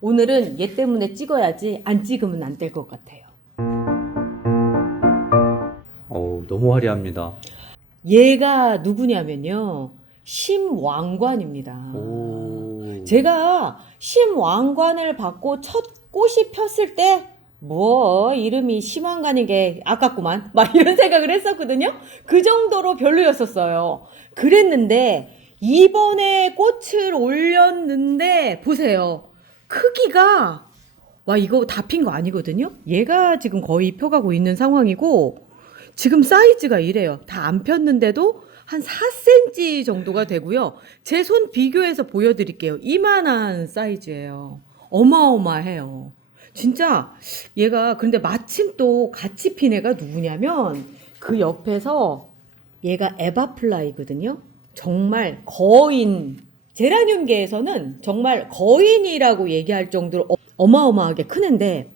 오늘은 얘 때문에 찍어야지 안 찍으면 안 될 것 같아요. 너무 화려합니다. 얘가 누구냐면요. 심왕관입니다. 오. 제가 심왕관을 받고 첫 꽃이 폈을 때 뭐 이름이 심왕관인 게 아깝구만 막 이런 생각을 했었거든요. 그 정도로 별로였었어요. 그랬는데 이번에 꽃을 올렸는데 보세요. 크기가 와 이거 다 핀 거 아니거든요. 얘가 지금 거의 펴가고 있는 상황이고 지금 사이즈가 이래요. 다 안 폈는데도 한 4cm 정도가 되고요. 제 손 비교해서 보여드릴게요. 이만한 사이즈예요. 어마어마해요. 진짜 얘가 근데 마침 또 같이 핀 애가 누구냐면 그 옆에서 얘가 에바플라이거든요. 정말 거인, 제라늄계에서는 정말 거인이라고 얘기할 정도로 어마어마하게 큰 애인데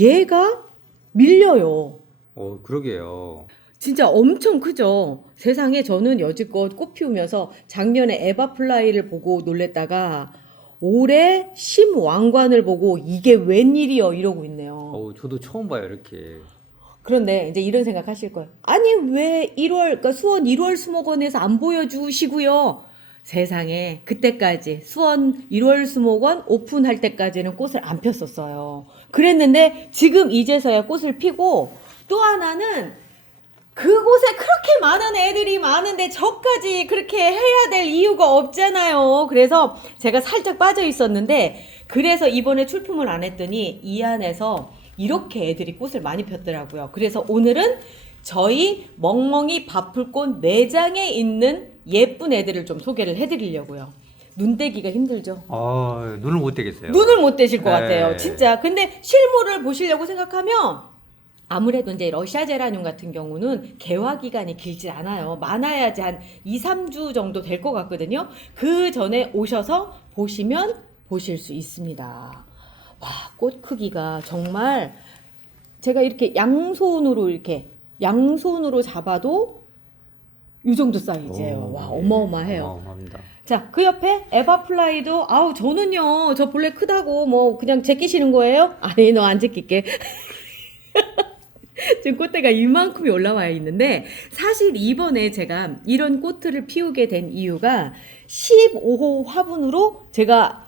얘가 밀려요. 그러게요. 진짜 엄청 크죠. 세상에 저는 여지껏 꽃 피우면서 작년에 에바플라이를 보고 놀랬다가 올해 심왕관을 보고 이게 웬일이여 이러고 있네요. 저도 처음 봐요, 이렇게. 그런데 이제 이런 생각 하실 거예요. 아니 왜 1월 그러니까 수원 1월 수목원에서 안 보여주시고요. 세상에 그때까지 수원 1월 수목원 오픈할 때까지는 꽃을 안 폈었어요. 그랬는데 지금 이제서야 꽃을 피고 또 하나는 그곳에 그렇게 많은 애들이 많은데 저까지 그렇게 해야 될 이유가 없잖아요. 그래서 제가 살짝 빠져 있었는데 그래서 이번에 출품을 안 했더니 이 안에서 이렇게 애들이 꽃을 많이 폈더라고요. 그래서 오늘은 저희 멍멍이 바풀꽃 매장에 있는 예쁜 애들을 좀 소개를 해드리려고요. 눈 떼기가 힘들죠. 눈을 못 떼겠어요. 눈을 못 떼실 것 네. 같아요. 진짜. 근데 실물을 보시려고 생각하면 아무래도 이제 러시아 제라늄 같은 경우는 개화 기간이 길지 않아요. 많아야지 한 2, 3주 정도 될 것 같거든요. 그 전에 오셔서 보시면 보실 수 있습니다. 와, 꽃 크기가 정말 제가 이렇게 양손으로 잡아도 이 정도 사이즈예요. 와, 어마어마해요. 어마어마합니다. 자, 그 옆에 에바플라이도 저는요 저 본래 크다고 뭐 그냥 제끼시는 거예요? 아니 너 안 제낄게. 지금 꽃대가 이만큼이 올라와 있는데 사실 이번에 제가 이런 꽃들을 피우게 된 이유가 15호 화분으로 제가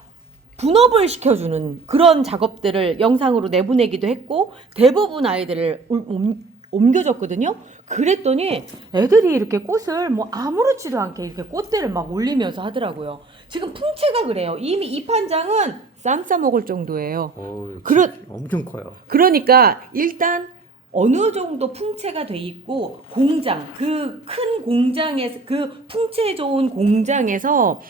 분업을 시켜주는 그런 작업들을 영상으로 내보내기도 했고 대부분 아이들을 옮겨줬거든요. 그랬더니 애들이 이렇게 꽃을 뭐 아무렇지도 않게 이렇게 꽃대를 막 올리면서 하더라고요. 지금 풍채가 그래요. 이미 이 판장은 쌈 싸먹을 정도예요. 엄청 커요. 그러니까 일단 어느 정도 풍채가 돼 있고 공장 그 큰 공장에서 그 풍채 좋은 공장에서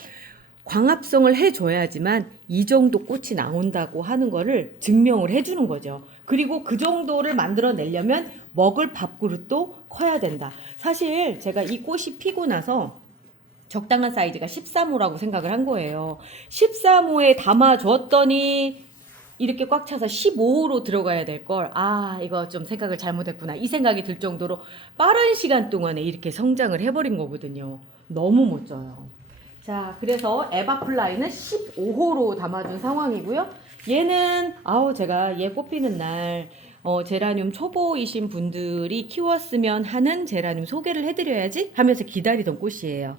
광합성을 해줘야지만 이 정도 꽃이 나온다고 하는 거를 증명을 해주는 거죠. 그리고 그 정도를 만들어내려면 먹을 밥그릇도 커야 된다. 사실 제가 이 꽃이 피고 나서 적당한 사이즈가 13호라고 생각을 한 거예요. 13호에 담아줬더니 이렇게 꽉 차서 15호로 들어가야 될 걸, 이거 좀 생각을 잘못했구나. 이 생각이 들 정도로 빠른 시간 동안에 이렇게 성장을 해버린 거거든요. 너무 멋져요. 자, 그래서 에바플라이는 15호로 담아준 상황이고요. 얘는, 제가 얘 꽃피는 날, 제라늄 초보이신 분들이 키웠으면 하는 제라늄 소개를 해드려야지 하면서 기다리던 꽃이에요.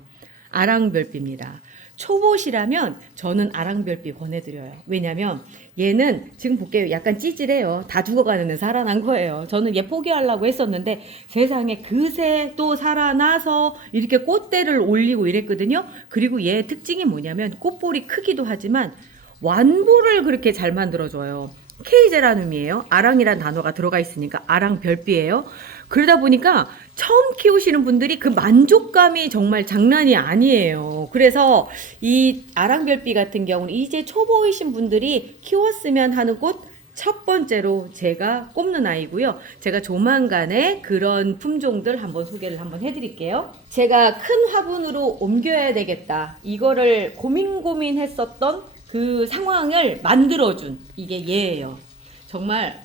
아랑별비입니다. 초보시라면 저는 아랑별비 권해드려요. 왜냐면 얘는 지금 볼게요. 약간 찌질해요. 다 죽어가는 애 살아난 거예요. 저는 얘 포기하려고 했었는데 세상에 그새 또 살아나서 이렇게 꽃대를 올리고 이랬거든요. 그리고 얘 특징이 뭐냐면 꽃볼이 크기도 하지만 완보를 그렇게 잘 만들어줘요. K제라늄이에요. 아랑이란 단어가 들어가 있으니까 아랑별비예요. 그러다 보니까 처음 키우시는 분들이 그 만족감이 정말 장난이 아니에요. 그래서 이 아랑별비 같은 경우는 이제 초보이신 분들이 키웠으면 하는 꽃 첫 번째로 제가 꼽는 아이고요. 제가 조만간에 그런 품종들 한번 소개를 한번 해드릴게요. 제가 큰 화분으로 옮겨야 되겠다. 이거를 고민했었던 그 상황을 만들어준 이게 얘예요. 정말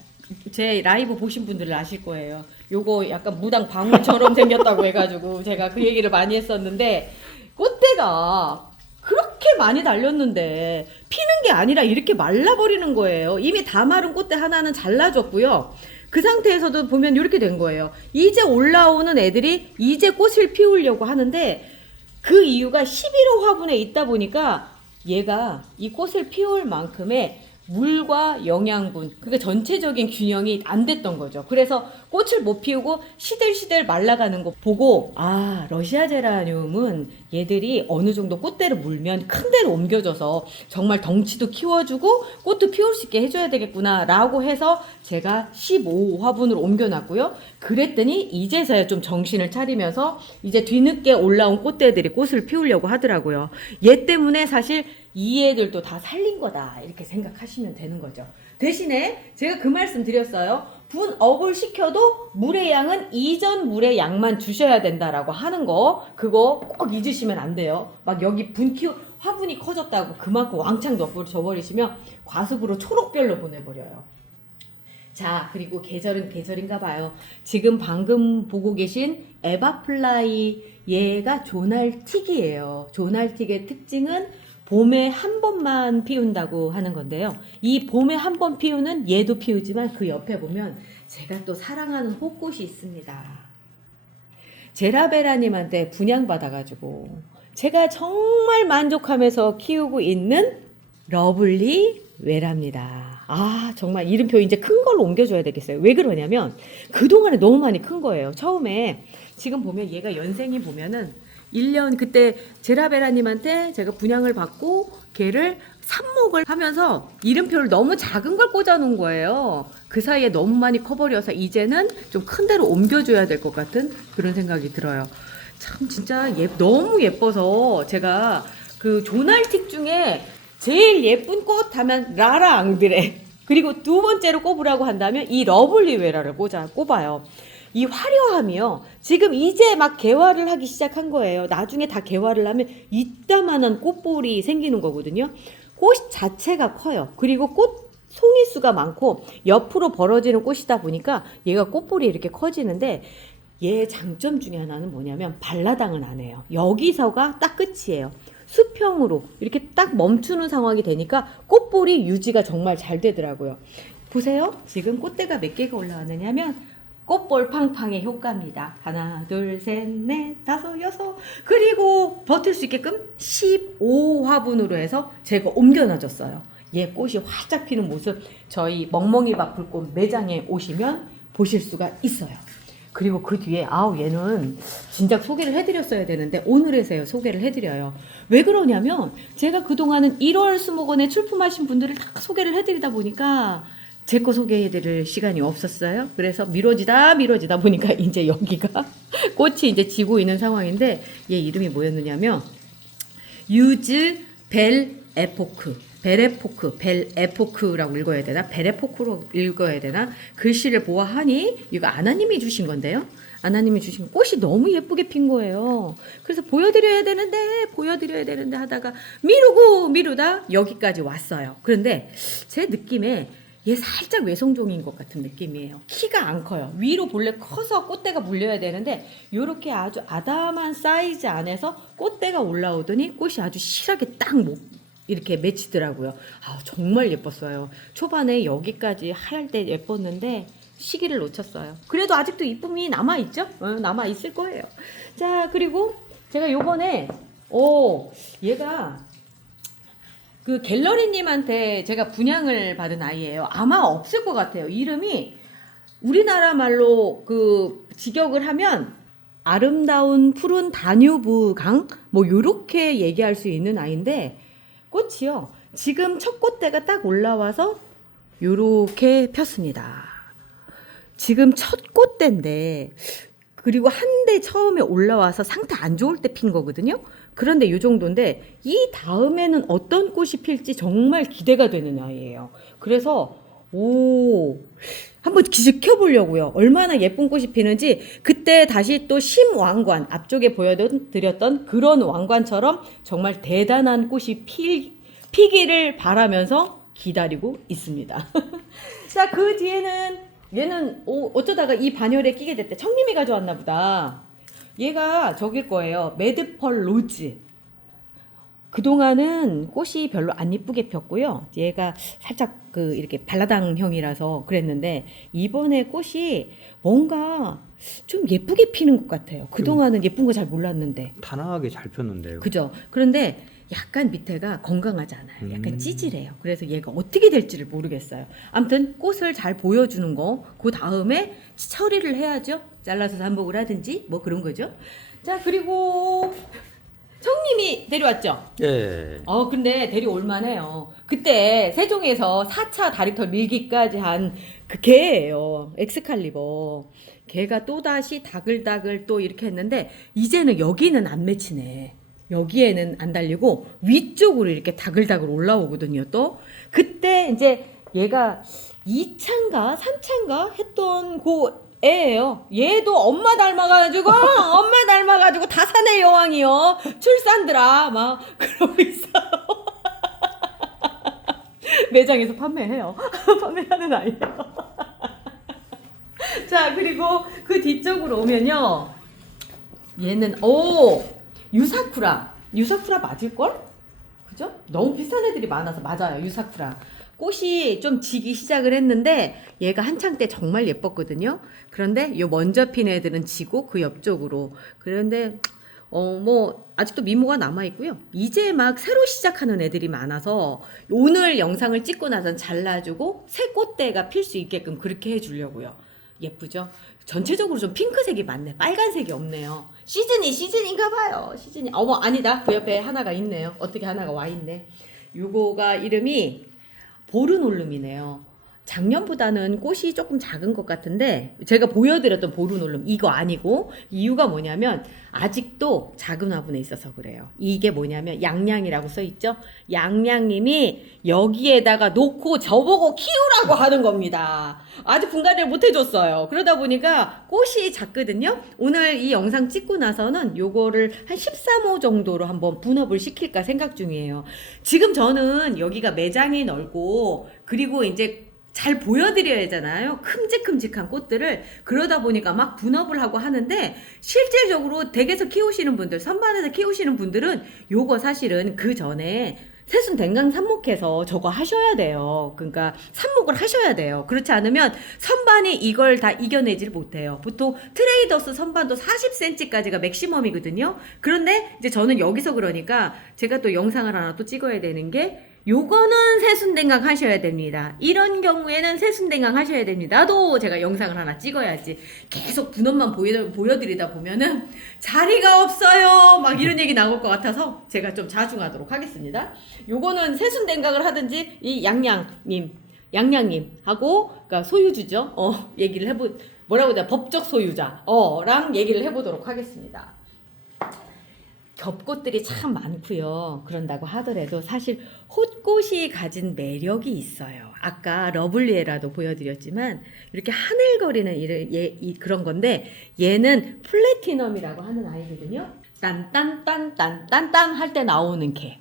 제 라이브 보신 분들은 아실 거예요. 요거 약간 무당 방울처럼 생겼다고 해가지고 제가 그 얘기를 많이 했었는데 꽃대가 그렇게 많이 달렸는데 피는 게 아니라 이렇게 말라버리는 거예요. 이미 다 마른 꽃대 하나는 잘라줬고요. 그 상태에서도 보면 이렇게 된 거예요. 이제 올라오는 애들이 이제 꽃을 피우려고 하는데 그 이유가 11호 화분에 있다 보니까 얘가 이 꽃을 피울 만큼의 물과 영양분, 그게 전체적인 균형이 안 됐던 거죠. 그래서 꽃을 못 피우고 시들시들 말라가는 거 보고, 아, 러시아 제라늄은 얘들이 어느 정도 꽃대를 물면 큰 데로 옮겨져서 정말 덩치도 키워주고 꽃도 피울 수 있게 해줘야 되겠구나 라고 해서 제가 15호 화분으로 옮겨놨고요. 그랬더니 이제서야 좀 정신을 차리면서 이제 뒤늦게 올라온 꽃대들이 꽃을 피우려고 하더라고요. 얘 때문에 사실 이 애들도 다 살린 거다 이렇게 생각하시면 되는 거죠. 대신에 제가 그 말씀 드렸어요. 분업을 시켜도 물의 양은 이전 물의 양만 주셔야 된다라고 하는 거, 그거 꼭 잊으시면 안 돼요. 막 여기 화분이 커졌다고 그만큼 왕창 넣어버리시면 과습으로 초록별로 보내버려요. 자, 그리고 계절은 계절인가 봐요. 지금 방금 보고 계신 에바플라이, 얘가 조날틱이에요. 조날틱의 특징은 봄에 한 번만 피운다고 하는 건데요. 이 봄에 한 번 피우는 얘도 피우지만 그 옆에 보면 제가 또 사랑하는 호꽃이 있습니다. 제라베라님한테 분양받아가지고 제가 정말 만족하면서 키우고 있는 러블리 웨라입니다. 아, 정말 이름표 이제 큰 걸로 옮겨줘야 되겠어요. 왜 그러냐면 그동안에 너무 많이 큰 거예요. 처음에 지금 보면 얘가 연생이 보면은 1년 그때 제라베라님한테 제가 분양을 받고 걔를 삽목을 하면서 이름표를 너무 작은 걸 꽂아 놓은 거예요. 그 사이에 너무 많이 커버려서 이제는 좀 큰 데로 옮겨줘야 될 것 같은 그런 생각이 들어요. 참 진짜 너무 예뻐서 제가 그 조날틱 중에 제일 예쁜 꽃 하면 라라 앙드레, 그리고 두 번째로 꼽으라고 한다면 이 러블리 웨라를 꼽아요. 이 화려함이요. 지금 이제 막 개화를 하기 시작한 거예요. 나중에 다 개화를 하면 이따만한 꽃볼이 생기는 거거든요. 꽃 자체가 커요. 그리고 꽃 송이수가 많고 옆으로 벌어지는 꽃이다 보니까 얘가 꽃볼이 이렇게 커지는데 얘 장점 중에 하나는 뭐냐면 발라당은 안 해요. 여기서가 딱 끝이에요. 수평으로 이렇게 딱 멈추는 상황이 되니까 꽃볼이 유지가 정말 잘 되더라고요. 보세요. 지금 꽃대가 몇 개가 올라왔느냐면 꽃볼 팡팡의 효과입니다. 하나, 둘, 셋, 넷, 다섯, 여섯. 그리고 버틸 수 있게끔 15화분으로 해서 제가 옮겨놔줬어요. 얘 꽃이 활짝 피는 모습 저희 멍멍이 바풀꽃 매장에 오시면 보실 수가 있어요. 그리고 그 뒤에 얘는 진작 소개를 해드렸어야 되는데 오늘에서야 소개를 해드려요. 왜 그러냐면 제가 그동안은 1월 수목원에 출품하신 분들을 다 소개를 해드리다 보니까 제 거 소개해드릴 시간이 없었어요. 그래서 미뤄지다 보니까 이제 여기가 꽃이 이제 지고 있는 상황인데 얘 이름이 뭐였느냐면 유즈 벨 에포크라고 읽어야 되나? 벨에포크로 읽어야 되나? 글씨를 보아하니 이거 아나님이 주신 건데요. 아나님이 주신 꽃이 너무 예쁘게 핀 거예요. 그래서 보여드려야 되는데 하다가 미루다 여기까지 왔어요. 그런데 제 느낌에 얘 살짝 외성종인 것 같은 느낌이에요. 키가 안 커요. 위로 본래 커서 꽃대가 물려야 되는데 이렇게 아주 아담한 사이즈 안에서 꽃대가 올라오더니 꽃이 아주 실하게 딱 이렇게 맺히더라고요. 정말 예뻤어요. 초반에 여기까지 하얄 때 예뻤는데 시기를 놓쳤어요. 그래도 아직도 이쁨이 남아있죠? 남아있을 거예요. 자, 그리고 제가 요번에 얘가 그 갤러리님한테 제가 분양을 받은 아이예요. 아마 없을 것 같아요. 이름이 우리나라 말로 그 직역을 하면 아름다운 푸른 다뉴브 강 뭐 요렇게 얘기할 수 있는 아이인데 꽃이요. 지금 첫 꽃대가 딱 올라와서 요렇게 폈습니다. 지금 첫 꽃대인데 그리고 한 대 처음에 올라와서 상태 안 좋을 때 핀 거거든요. 그런데 요 정도인데 이 다음에는 어떤 꽃이 필지 정말 기대가 되는 아이예요. 그래서 한번 지켜보려고요. 얼마나 예쁜 꽃이 피는지. 그때 다시 또 심왕관 앞쪽에 보여드렸던 그런 왕관처럼 정말 대단한 꽃이 피기를 바라면서 기다리고 있습니다. 자, 그 뒤에는 얘는 어쩌다가 이 반열에 끼게 됐대. 청님이 가져왔나 보다. 얘가 저길 거예요. 매드펄 로즈. 그동안은 꽃이 별로 안 예쁘게 폈고요. 얘가 살짝 이렇게 발라당형이라서 그랬는데 이번에 꽃이 뭔가 좀 예쁘게 피는 것 같아요. 그동안은 예쁜 거 잘 몰랐는데. 단아하게 잘 폈는데요. 그죠? 그런데 약간 밑에가 건강하지 않아요. 약간 음. 찌질해요. 그래서 얘가 어떻게 될지를 모르겠어요. 아무튼 꽃을 잘 보여주는 거, 그 다음에 처리를 해야죠. 잘라서 단복을 하든지 뭐 그런 거죠. 자, 그리고 형님이 데려왔죠? 예. 근데 데려올만해요. 그때 세종에서 4차 다리털 밀기까지 한 그 개예요. 엑스칼리버. 걔가 또다시 다글다글 또 이렇게 했는데 이제는 여기는 안 맺히네. 여기에는 안 달리고 위쪽으로 이렇게 다글다글 올라오거든요. 또 그때 이제 얘가 2차인가 3차인가 했던 애예요. 얘도 엄마 닮아가지고 다산의 여왕이요. 출산드라 막 그러고 있어요. 매장에서 판매해요. 판매하는 아이예요. 자, 그리고 그 뒤쪽으로 오면요. 얘는 유사쿠라 맞을걸? 그죠? 너무 비싼 애들이 많아서 맞아요. 유사쿠라. 꽃이 좀 지기 시작을 했는데 얘가 한창 때 정말 예뻤거든요. 그런데 요 먼저 핀 애들은 지고 그 옆쪽으로. 그런데 뭐 아직도 미모가 남아 있고요. 이제 막 새로 시작하는 애들이 많아서 오늘 영상을 찍고 나선 잘라주고 새 꽃대가 필 수 있게끔 그렇게 해주려고요. 예쁘죠? 전체적으로 좀 핑크색이 많네. 빨간색이 없네요. 시즌인가 봐요. 시즌이. 아니다. 그 옆에 하나가 있네요. 어떻게 하나가 와 있네. 요거가 이름이 보르놀름이네요. 작년보다는 꽃이 조금 작은 것 같은데 제가 보여드렸던 보르놀름 이거 아니고 이유가 뭐냐면 아직도 작은 화분에 있어서 그래요. 이게 뭐냐면 양양이라고 써있죠. 양양님이 여기에다가 놓고 저보고 키우라고 하는 겁니다. 아직 분갈이를 못 해줬어요. 그러다 보니까 꽃이 작거든요. 오늘 이 영상 찍고 나서는 요거를 한 13호 정도로 한번 분업을 시킬까 생각 중이에요. 지금 저는 여기가 매장이 넓고 그리고 이제 잘 보여드려야 하잖아요. 큼직큼직한 꽃들을. 그러다 보니까 막 분업을 하고 하는데 실질적으로 댁에서 키우시는 분들, 선반에서 키우시는 분들은 요거 사실은 그 전에 세순댕강 삽목해서 저거 하셔야 돼요. 그러니까 삽목을 하셔야 돼요. 그렇지 않으면 선반이 이걸 다 이겨내질 못해요. 보통 트레이더스 선반도 40cm까지가 맥시멈이거든요. 그런데 이제 저는 여기서 그러니까 제가 또 영상을 하나 또 찍어야 되는 게 요거는 새순댕강 하셔야 됩니다. 이런 경우에는 새순댕강 하셔야 됩니다. 나도 제가 영상을 하나 찍어야지. 계속 분업만 보여드리다 보면은 자리가 없어요. 막 이런 얘기 나올 것 같아서 제가 좀 자중하도록 하겠습니다. 요거는 새순댕강을 하든지 이 양양님하고 그러니까 소유주죠. 얘기를 뭐라고 해야 돼? 법적 소유자랑 얘기를 해보도록 하겠습니다. 겹꽃들이 참 많고요. 그런다고 하더라도 사실 홑꽃이 가진 매력이 있어요. 아까 러블리에라도 보여드렸지만 이렇게 하늘거리는 그런 건데 얘는 플래티넘이라고 하는 아이거든요. 딴딴딴딴딴딴 할 때 나오는 개.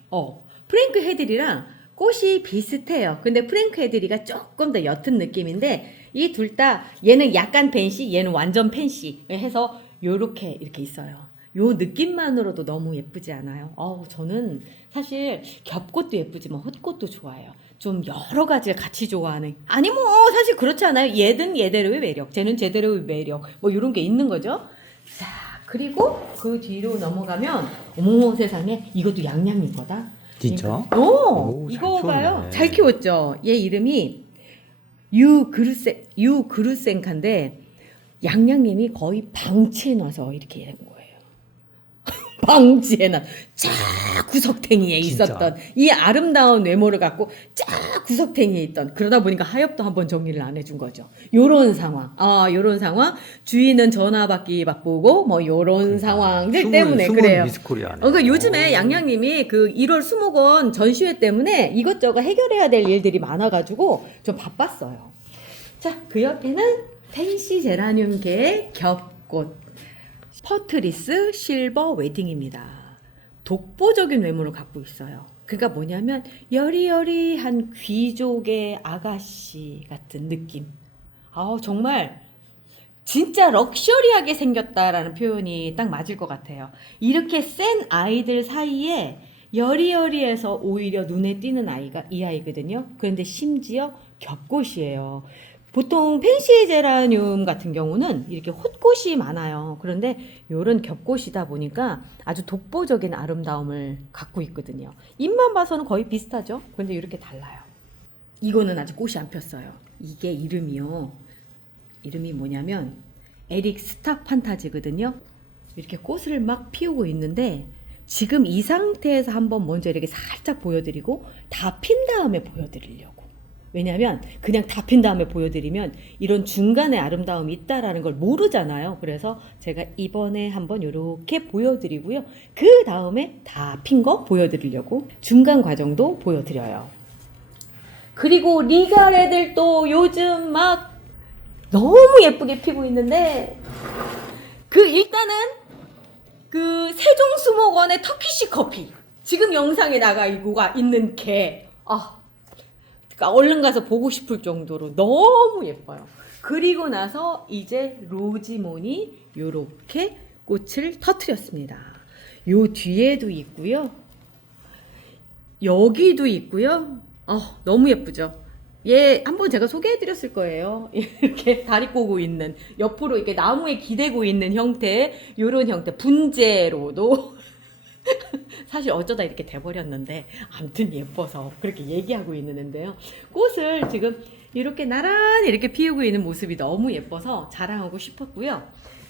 프랭크 헤드리랑 꽃이 비슷해요. 근데 프랭크 헤드리가 조금 더 옅은 느낌인데 이 둘 다 얘는 약간 팬시, 얘는 완전 팬시 해서 이렇게 있어요. 요 느낌만으로도 너무 예쁘지 않아요? 저는 사실 겹꽃도 예쁘지만 홑꽃도 좋아해요. 좀 여러 가지를 같이 좋아하는. 아니 뭐 사실 그렇지 않아요? 얘는 얘대로의 매력, 쟤는 쟤대로의 매력, 뭐 이런 게 있는 거죠. 자, 그리고 그 뒤로 넘어가면 어머 세상에 이것도 양양이 거다. 진짜? 이거 봐요. 키웠네. 잘 키웠죠. 얘 이름이 유그루센카인데 양양님이 거의 방치해놔서 이렇게 된 거예요. 방지에는 쫙 구석탱이에 진짜? 있었던 이 아름다운 외모를 갖고 쫙 구석탱이에 있던, 그러다 보니까 하엽도 한번 정리를 안 해준 거죠. 요런 상황. 요런 상황. 주인은 전화 받기 바쁘고 뭐 요런 상황들 때문에 그래요. 미스코리아네. 그러니까 요즘에 양양님이 그 1월 수목원 전시회 때문에 이것저것 해결해야 될 일들이 많아가지고 좀 바빴어요. 자, 그 옆에는 펜시 제라늄계 겹꽃 퍼트리스 실버 웨딩입니다. 독보적인 외모를 갖고 있어요. 그러니까 뭐냐면 여리여리한 귀족의 아가씨 같은 느낌. 정말 진짜 럭셔리하게 생겼다라는 표현이 딱 맞을 것 같아요. 이렇게 센 아이들 사이에 여리여리해서 오히려 눈에 띄는 아이가 이 아이거든요. 그런데 심지어 겹꽃이에요. 보통 펜시 제라늄 같은 경우는 이렇게 홑꽃이 많아요. 그런데 이런 겹꽃이다 보니까 아주 독보적인 아름다움을 갖고 있거든요. 잎만 봐서는 거의 비슷하죠. 그런데 이렇게 달라요. 이거는 아직 꽃이 안 폈어요. 이게 이름이요. 이름이 뭐냐면 에릭 스탁 판타지거든요. 이렇게 꽃을 막 피우고 있는데 지금 이 상태에서 한번 먼저 이렇게 살짝 보여드리고 다 핀 다음에 보여드리려고. 왜냐면 그냥 다 핀 다음에 보여드리면 이런 중간에 아름다움이 있다라는 걸 모르잖아요. 그래서 제가 이번에 한번 이렇게 보여드리고요. 그 다음에 다 핀 거 보여드리려고 중간 과정도 보여드려요. 그리고 리갈 애들도 요즘 막 너무 예쁘게 피고 있는데 일단은 세종수목원의 터키시 커피 지금 영상에 나가고 있는 개 그러니까 얼른 가서 보고 싶을 정도로 너무 예뻐요. 그리고 나서 이제 로지몬이 요렇게 꽃을 터뜨렸습니다. 요 뒤에도 있고요. 여기도 있고요. 너무 예쁘죠? 얘 한번 제가 소개해드렸을 거예요. 이렇게 다리 꼬고 있는, 옆으로 이렇게 나무에 기대고 있는 형태, 요런 형태, 분재로도 사실 어쩌다 이렇게 돼버렸는데 아무튼 예뻐서 그렇게 얘기하고 있는데요. 꽃을 지금 이렇게 나란히 이렇게 피우고 있는 모습이 너무 예뻐서 자랑하고 싶었고요.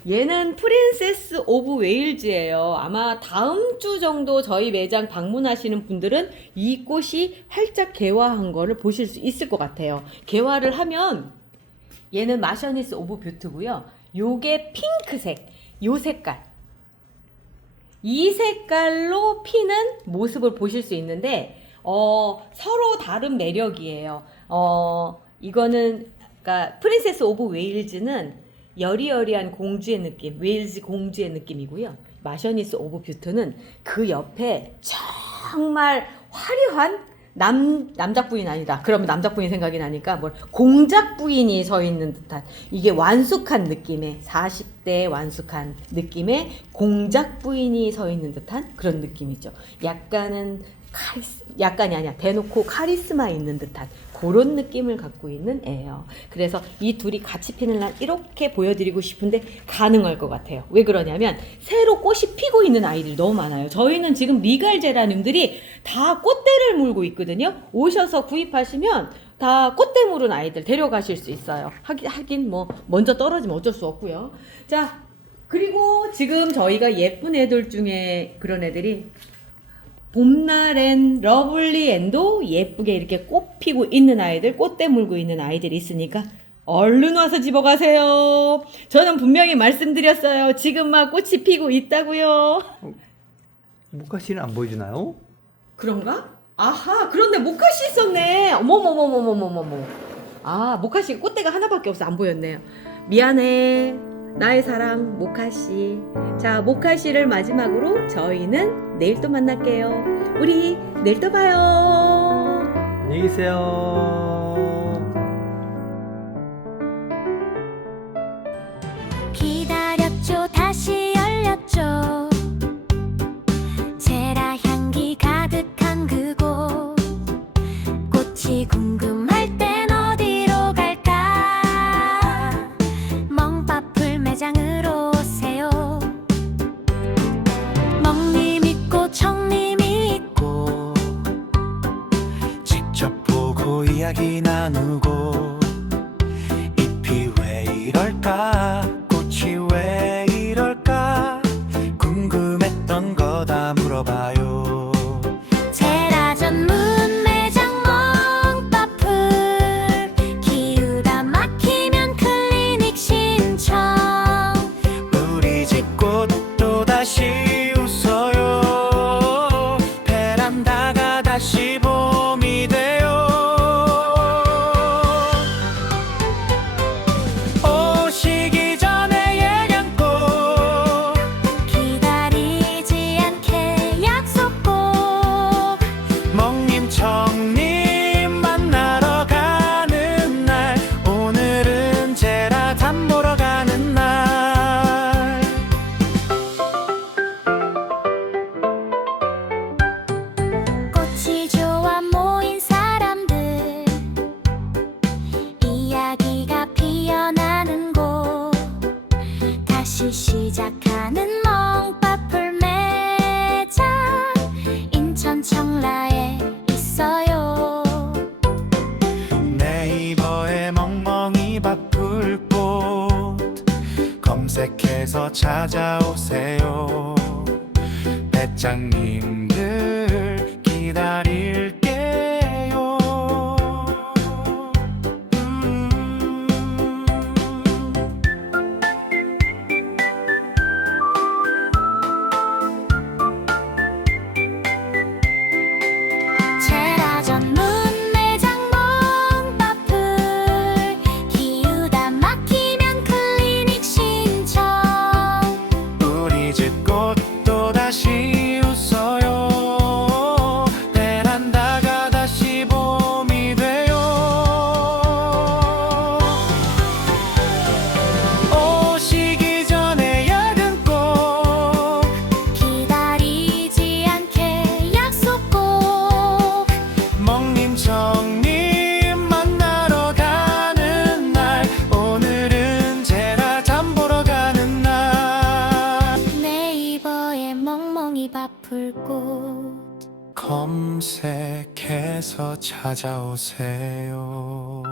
얘는 프린세스 오브 웨일즈예요. 아마 다음 주 정도 저희 매장 방문하시는 분들은 이 꽃이 활짝 개화한 거를 보실 수 있을 것 같아요. 개화를 하면 얘는 마셔니스 오브 뷰트고요. 요게 핑크색, 요 색깔. 이 색깔로 피는 모습을 보실 수 있는데 서로 다른 매력이에요. 이거는 그러니까 프린세스 오브 웨일즈는 여리여리한 공주의 느낌, 웨일즈 공주의 느낌이고요. 마셔니스 오브 뷰트는 그 옆에 정말 화려한 남작 부인 아니다. 그러면 남작 부인 생각이 나니까 공작 부인이 서 있는 듯한 이게 완숙한 느낌의 40대 완숙한 느낌의 공작 부인이 서 있는 듯한 그런 느낌이죠. 약간이 아니야. 대놓고 카리스마 있는 듯한 그런 느낌을 갖고 있는 애예요. 그래서 이 둘이 같이 피는 날 이렇게 보여드리고 싶은데 가능할 것 같아요. 왜 그러냐면 새로 꽃이 피고 있는 아이들이 너무 많아요. 저희는 지금 리갈 제라늄들이 다 꽃대를 물고 있거든요. 오셔서 구입하시면 다 꽃대 물은 아이들 데려가실 수 있어요. 하긴 먼저 떨어지면 어쩔 수 없고요. 자, 그리고 지금 저희가 예쁜 애들 중에 그런 애들이 봄날엔 러블리앤도 예쁘게 이렇게 꽃 피고 있는 아이들, 꽃대 물고 있는 아이들이 있으니까 얼른 와서 집어가세요. 저는 분명히 말씀드렸어요. 지금 막 꽃이 피고 있다고요. 모카씨는 안 보여주나요? 그런가? 아하, 그런데 모카씨 있었네. 어머머머머머머머머. 모카씨 꽃대가 하나밖에 없어. 안 보였네요. 미안해. 나의 사랑 모카씨. 자, 모카씨를 마지막으로 저희는 내일 또 만날게요. 우리 내일 또 봐요. 안녕히 계세요. 기다렸죠. 다시 열렸죠. 제라 향기 가득한 그곳. 꽃이 궁금할 땐 어디로 갈까? 멍파풀 매장으로 오세요. 멍님 있고 청님이 있고 직접 보고 이야기 나누고 잎이 왜 이럴까 꽃이 왜 이럴까 궁금했던 거 다 물어봐요. 제라 전문 매장 멍파풀 기우다 막히면 클리닉 신청. 우리 집 꽃도 다시 웃어요. 베란다가 다시 봄이 돼요. 오시기 검색해서 찾아오세요. 배짱님들 기다릴게요. 제라 전문 매장 몽바풀 기우다 막히면 클리닉 신청 우리 집 꽃도 다시 웃어요. 베란다가 다시 봄이 돼요. 오시기 전에 야근꼭 기다리지 않게 약속 꼭 멍님 청님 만나러 가는 날 오늘은 제라 잠 보러 가는 날 네이버에 멍멍이 바풀꽃 검색해서 찾아오세요.